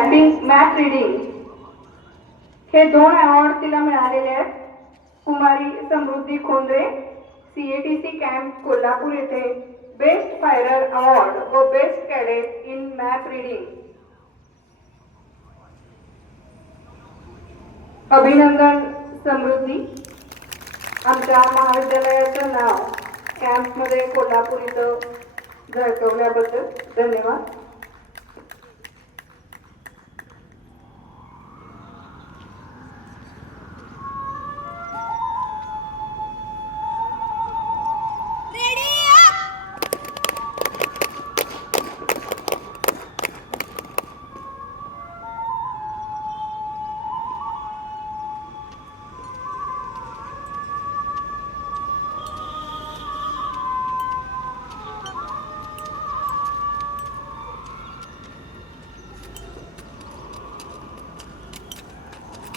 Math reading हे 2 award तिला मिळालेले आहेत. कुमारी समृद्धी खोंद्रे CATC कॅम्प कोल्हापूर येथे बेस्ट फायरर अवॉर्ड व best cadet in math reading. अभिनंदन समृद्धी. आमच्या महाविद्यालयाचं नाव कॅम्पमध्ये कोल्हापूर इथं झळकवल्याबद्दल धन्यवाद.